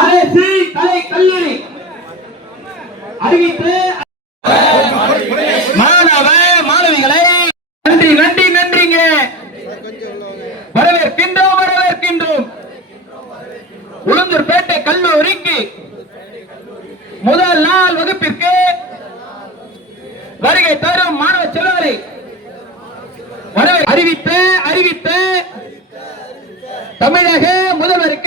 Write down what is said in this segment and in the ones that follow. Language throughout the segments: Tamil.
அரசு கலை கல்லூரி. அறிவித்து மாணவ மாணவிகளை நன்றி நன்றி நன்றிங்க. வரவேற்கின்றோம் வரவேற்கின்றோம். உளுந்தூர்பேட்டை கல்லூரிக்கு முதல் நாள் வகுப்பிற்கு வருகை தரும் மாணவ செல்வரை வரவே அறிவித்த அறிவித்த தமிழக முதல்வருக்கு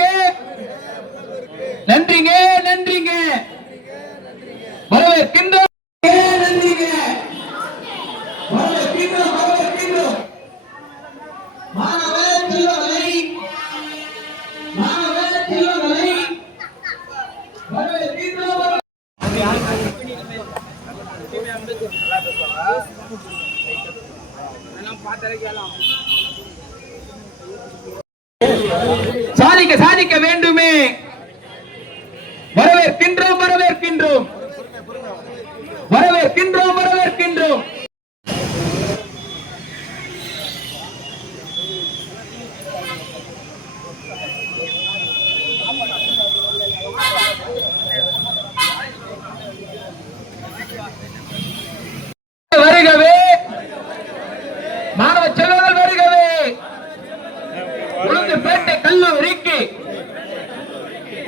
சாதிக்க சாதிக்க வேண்டுமே. வரவேற்கின்ற கல்லூரிக்கு.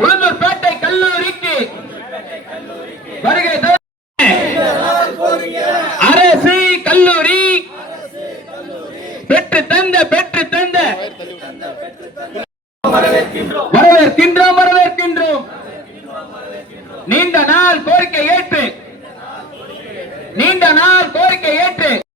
உளுந்தூர்பேட்டை கல்லூரிக்கு. வருகை அரசு கல்லூரி. பெற்று தந்த பெற்று தந்த. வரவேற்கின்றோம்.